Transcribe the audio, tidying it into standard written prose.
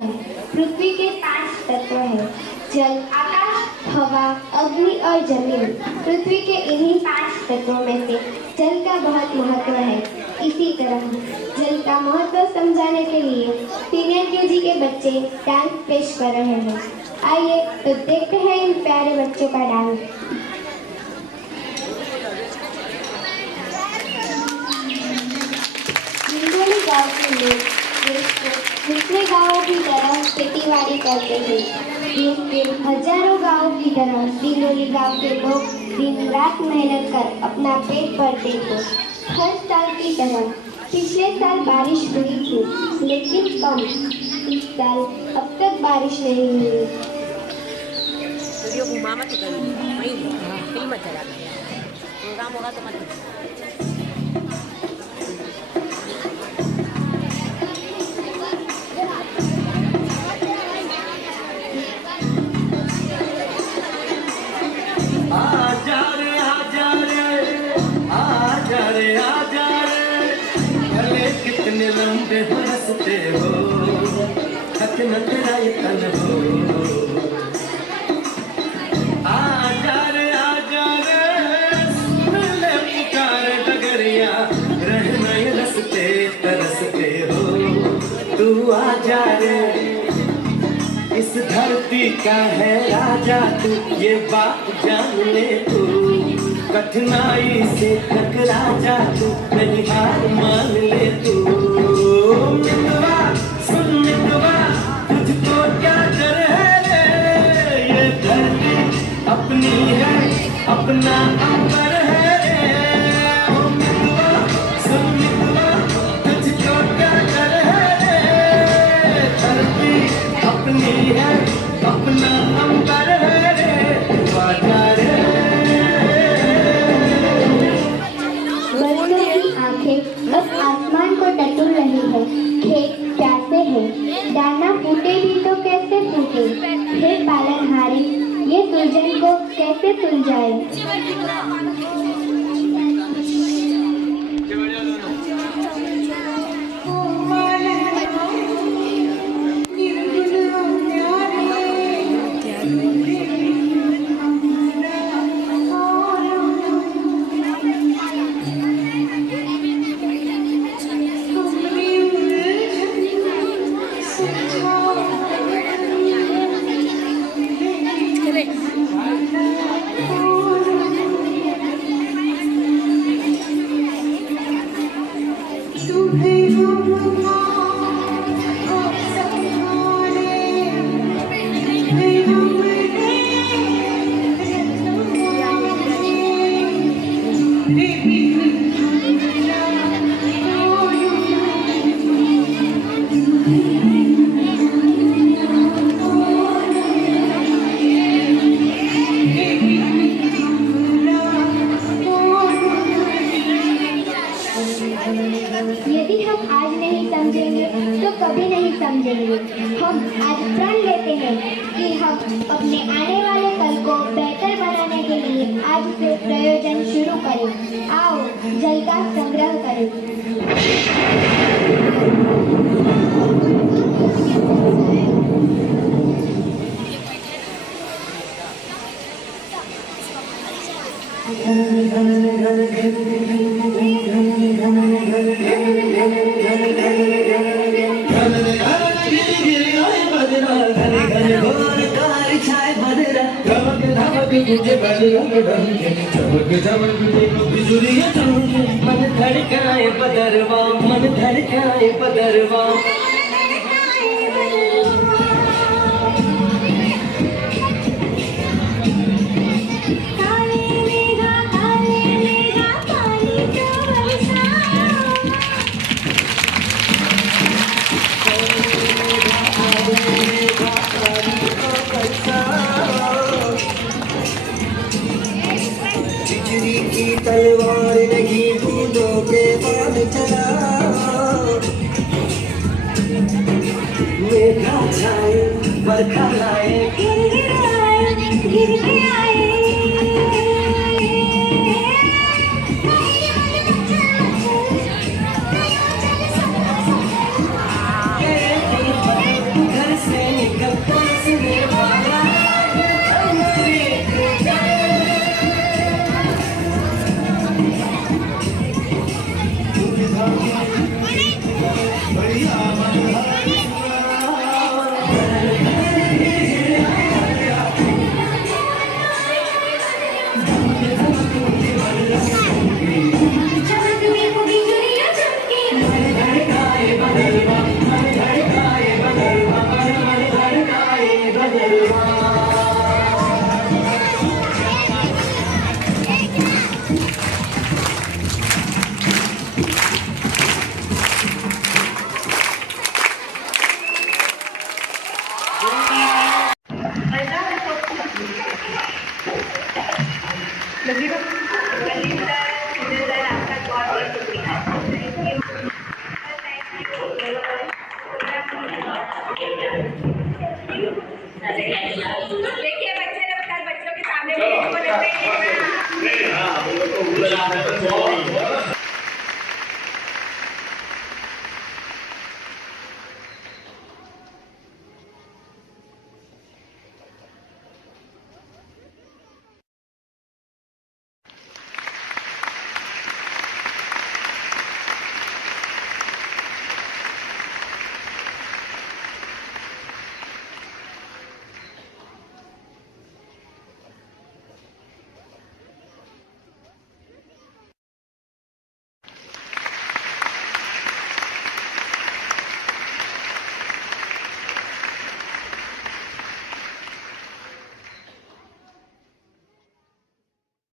पृथ्वी के 5 तत्व हैं: जल, आकाश, हवा, अग्नि और जमीन। पृथ्वी के इन्हीं 5 तत्वों में से जल का बहुत महत्व है। इसी तरह जल का महत्व समझाने के लिए सीनियर केजी के बच्चे डांस पेश कर रहे हैं। आइए तो देखते हैं इन प्यारे बच्चों का डांस। हिंगोली गांव के लोग देश को दूसरे गांवों की तरह खेतीबाड़ी करते हैं। देश के हजारों गांवों की तरह हिंगोली गांव के लोग दिन रात मेहनत कर अपना पेट भरते थे। हर साल की तरह पिछले साल बारिश हुई थी, लेकिन कम। इस साल अब तक बारिश नहीं हुई। कितने लंबे हंसते हो, थक न तेरा ये तन हो। आजा रे सुन ले पुकार डगरिया, रहना ये रस्ते तरसते हो। तू आजा रे, इस धरती का है राजा तू, ये बात जान ले तू। कठिनाई से टकरा जा तू, नहीं हार मान ले तू। मितवा सुन मितवा, तुझको क्या डर है रे? ये धरती अपनी है, अपना अंबर है रे। ओ मितवा सुन मितवा, तुझको क्या डर है रे? धरती अपनी है, अपना अंबर है रे। वादा रे अब आसमान को टटोल रही है। खेत प्यासे हैं, दाना फूटे भी तो कैसे फूटे। हे पालनहारी, ये सुलझन को कैसे सुलझाए। यदि हम आज नहीं समझेंगे तो कभी नहीं समझेंगे। हम आज प्रण लेते हैं कि हम अपने आने वाले कल को बेहतर बनाने के लिए आज से प्रयोजन शुरू करें। आओ जल का संग्रह करें। मन धड़काए बदरवा, मन धड़काए बदरवा। तलवार नहीं बूंदों के बाल चला, मेघा छाए बरखा लाए, गिर आए घर देखिए बच्चे लोग कल बच्चों के सामने बोलते ही नहीं ना।